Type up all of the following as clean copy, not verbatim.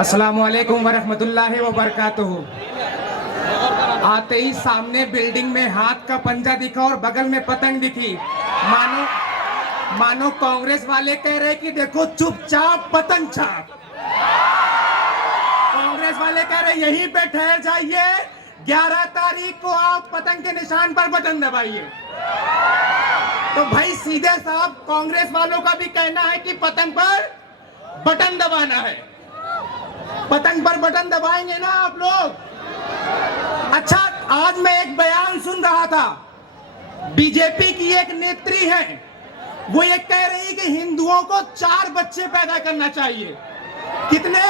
अस्सलामुअलैकुम वरहमतुल्लाहि वबरकातुहू। आते ही सामने बिल्डिंग में हाथ का पंजा दिखा और बगल में पतंग दिखी। मानो कांग्रेस वाले कह रहे कि देखो चुपचाप पतंग छाप। कांग्रेस वाले कह रहे यहीं पे ठहर जाइए, 11 तारीख को आप पतंग के निशान पर बटन दबाइए। तो भाई सीधे साहब कांग्रेस वालों का भी कहना है कि पतंग पर बटन दबाना है। पतंग पर बटन दबाएंगे ना आप लोग? अच्छा, आज मैं एक बयान सुन रहा था, बीजेपी की एक नेत्री है, वो ये कह रही कि हिंदुओं को 4 बच्चे पैदा करना चाहिए। कितने?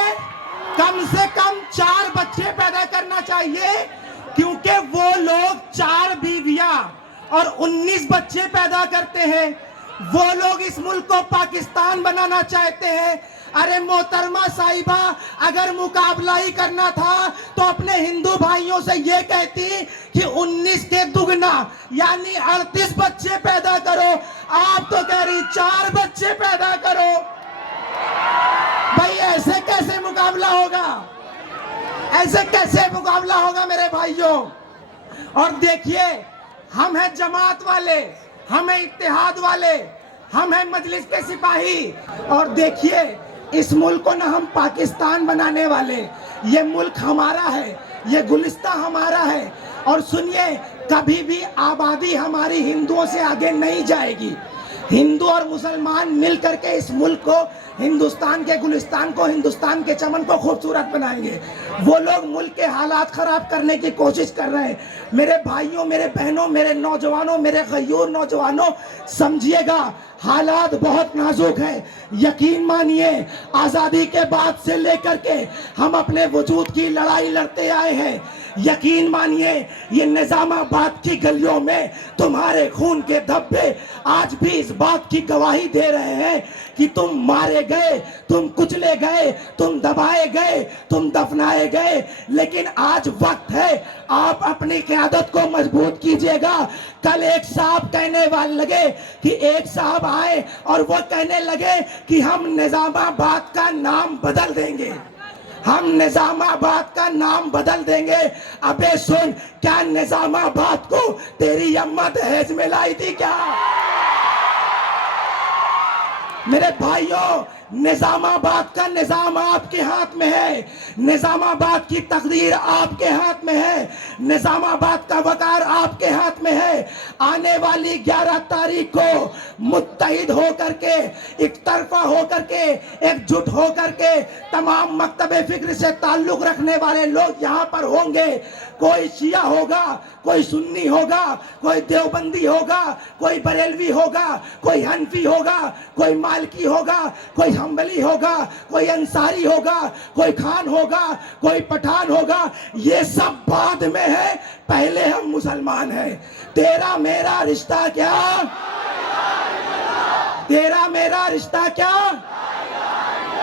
कम से कम 4 बच्चे पैदा करना चाहिए, क्योंकि वो लोग 4 बीवियां और 19 बच्चे पैदा करते हैं। वो लोग इस मुल्क को पाकिस्तान बनाना चाहते हैं। अरे मोहतरमा साहिबा, अगर मुकाबला ही करना था तो अपने हिंदू भाइयों से ये कहती कि 19 के दुगना यानी 38 बच्चे पैदा करो। आप तो कह रही 4 बच्चे पैदा करो। भाई ऐसे कैसे मुकाबला होगा? ऐसे कैसे मुकाबला होगा मेरे भाइयों? और देखिए, हम हैं जमात वाले, हम हैं इत्तेहाद वाले, हम हैं मजलिस के सिपाही। और देखिए, इस मुल्क को ना हम पाकिस्तान बनाने वाले, ये मुल्क हमारा है, ये गुलिस्ता हमारा है। और सुनिए, कभी भी आबादी हमारी हिंदुओं से आगे नहीं जाएगी। हिंदू और मुसलमान मिल करके इस मुल्क को, हिंदुस्तान के गुलिस्तान को, हिंदुस्तान के चमन को खूबसूरत बनाएंगे। वो लोग मुल्क के हालात खराब करने की कोशिश कर रहे हैं। मेरे भाइयों, मेरे बहनों, मेरे नौजवानों, मेरे गयूर नौजवानों, समझिएगा, हालात बहुत नाजुक है। यकीन मानिए, आजादी के बाद से लेकर के हम अपने वजूद की लड़ाई लड़ते आए हैं। यकीन मानिए, ये निजामाबाद की गलियों में तुम्हारे खून के धब्बे आज भी इस बात की गवाही दे रहे हैं कि तुम मारे गए, तुम कुचले गए, तुम दबाए गए, तुम दफनाए गए। लेकिन आज वक्त है, आप अपनी क़यादत को मजबूत कीजिएगा। कल एक साहब कहने वाले लगे कि एक साहब आए और वो कहने लगे कि हम निजामाबाद का नाम बदल देंगे, हम निजामाबाद का नाम बदल देंगे। अबे सुन, क्या निजामाबाद को तेरी अम्मा दहेज में लाई थी क्या? मेरे भाइयों, निजामाबाद का निजाम आपके हाथ में है, निजामाबाद की तकदीर आपके हाथ में है, निजामाबाद का वकार आपके हाथ में है। आने वाली 11 तारीख को मुत्तहिद होकर के, एक तरफा होकर के, एकजुट होकर के तमाम मकतबे फिक्र से ताल्लुक रखने वाले लोग यहाँ पर होंगे। कोई शिया होगा, कोई सुन्नी होगा, कोई देवबंदी होगा, कोई बरेलवी होगा, कोई हनफी होगा, कोई मालकी होगा, कोई हम्बली होगा, कोई अंसारी होगा, कोई खान होगा, कोई पठान होगा। ये सब बाद में है, पहले हम मुसलमान हैं। तेरा मेरा रिश्ता क्या? तेरा मेरा रिश्ता क्या?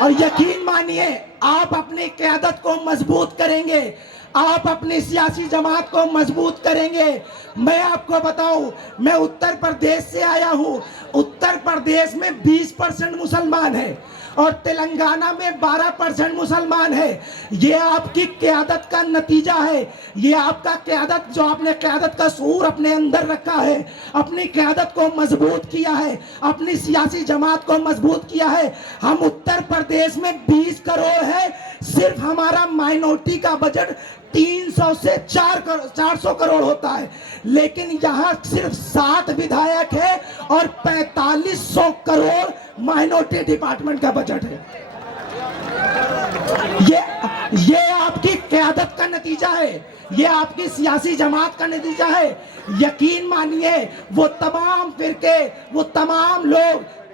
और यकीन मानिए, आप अपनी क़यादत को मजबूत करेंगे, आप अपनी सियासी जमात को मजबूत करेंगे। मैं आपको बताऊं, मैं उत्तर प्रदेश से आया हूं। उत्तर प्रदेश में 20% मुसलमान है और तेलंगाना में 12% मुसलमान है। ये आपकी क़यादत का नतीजा है। ये आपका क़यादत, जो आपने क़यादत का शऊर अपने अंदर रखा है, अपनी क़यादत को मजबूत किया है, अपनी सियासी जमात को मजबूत किया है। हम उत्तर प्रदेश में 20 करोड़ है, सिर्फ हमारा माइनॉरिटी का बजट 300 से 400 करोड़ होता है, लेकिन यहाँ सिर्फ 7 विधायक है और 4500 करोड़ माइनॉरिटी डिपार्टमेंट का बजट है। ये आपकी क़यादत का नतीजा है, ये आपकी सियासी जमात का नतीजा है। यकीन मानिए, वो तमाम फिरके, वो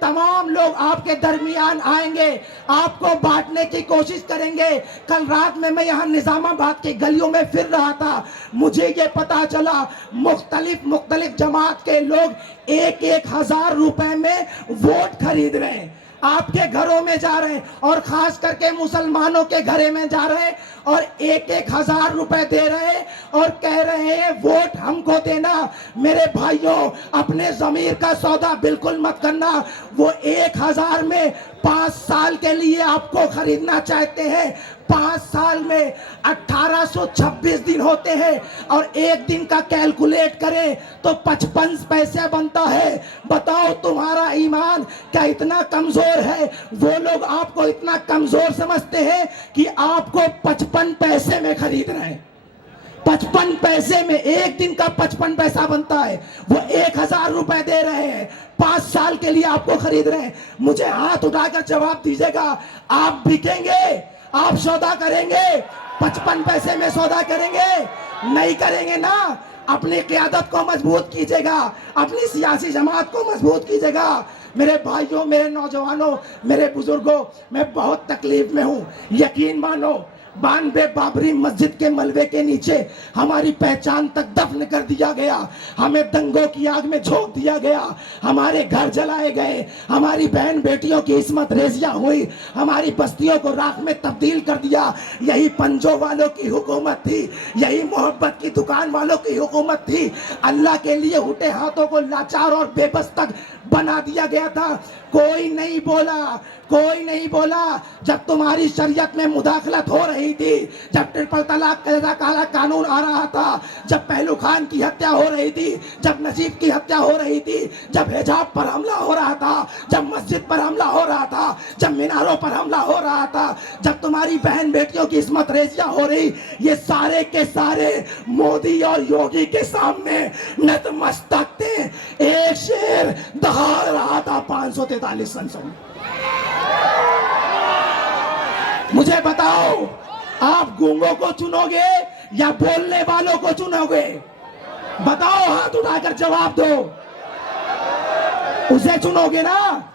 तमाम लोग आपके दरमियान आएंगे, आपको बांटने की कोशिश करेंगे। कल रात में मैं यहाँ निजामाबाद की गलियों में फिर रहा था, मुझे ये पता चला मुख्तलिफ जमात के लोग 1-1 हजार रुपए में वोट खरीद रहे हैं, आपके घरों में जा रहे हैं और खास करके मुसलमानों के घरे में जा रहे हैं और 1-1 हजार रुपए दे रहे हैं और कह रहे हैं वोट हमको देना। मेरे भाइयों, अपने जमीर का सौदा बिल्कुल मत करना। वो 1 हजार में 5 साल के लिए आपको खरीदना चाहते हैं। 5 साल में 1826 दिन होते हैं और एक दिन का कैलकुलेट करें तो 55 पैसे बनता है। बताओ तुम्हारा ईमान क्या इतना कमजोर है? वो लोग आपको इतना कमजोर समझते हैं कि आपको 55 पैसे में खरीद रहे हैं। 55 पैसे में एक दिन का 55 पैसा बनता है। वो 1000 रुपए दे रहे हैं, 5 साल के लिए आपको खरीद रहे हैं। मुझे हाथ उठाकर जवाब दीजिएगा, आप बिकेंगे? आप सौदा करेंगे? 55 पैसे में सौदा करेंगे? नहीं करेंगे ना। अपनी क़यादत को मजबूत कीजिएगा, अपनी सियासी जमात को मजबूत कीजिएगा। मेरे भाइयों, मेरे नौजवानों, मेरे बुजुर्गों, मैं बहुत तकलीफ में हूं। यकीन मानो, 92 बाबरी मस्जिद के मलबे के नीचे हमारी पहचान तक दफन कर दिया गया। हमें दंगों की आग में झोंक दिया गया। हमारे घर जलाए गए, हमारी बहन बेटियों की इस्मत रेजियां हुई, हमारी बस्तियों को राख में तब्दील कर दिया। यही पंजों वालों की हुकूमत थी, यही मोहब्बत की दुकान वालों की हुकूमत थी। अल्लाह के लिए उठे हाथों को लाचार और बेबस तक बना दिया गया था। कोई नहीं बोला, कोई नहीं बोला। जब तुम्हारी शरीयत में मुदाखलत हो रही थी, जब ट्रिपल तलाक का काला कानून आ रहा था, जब पहलू खान की हत्या हो रही थी, जब नजीब की हत्या हो रही थी, जब हिजाब पर हमला हो रहा था, जब मस्जिद पर हमला हो रहा था, जब मीनारों पर हमला हो रहा था, जब तुम्हारी बहन बेटियों की इस्मत रेजियां हो रही, ये सारे के सारे मोदी और योगी के सामने नतमस्तक थे। एक शेर दहाड़ रहा था 543 संसद। मुझे बताओ, आप गूंगों को चुनोगे या बोलने वालों को चुनोगे? बताओ, हाथ उठाकर जवाब दो। उसे चुनोगे ना?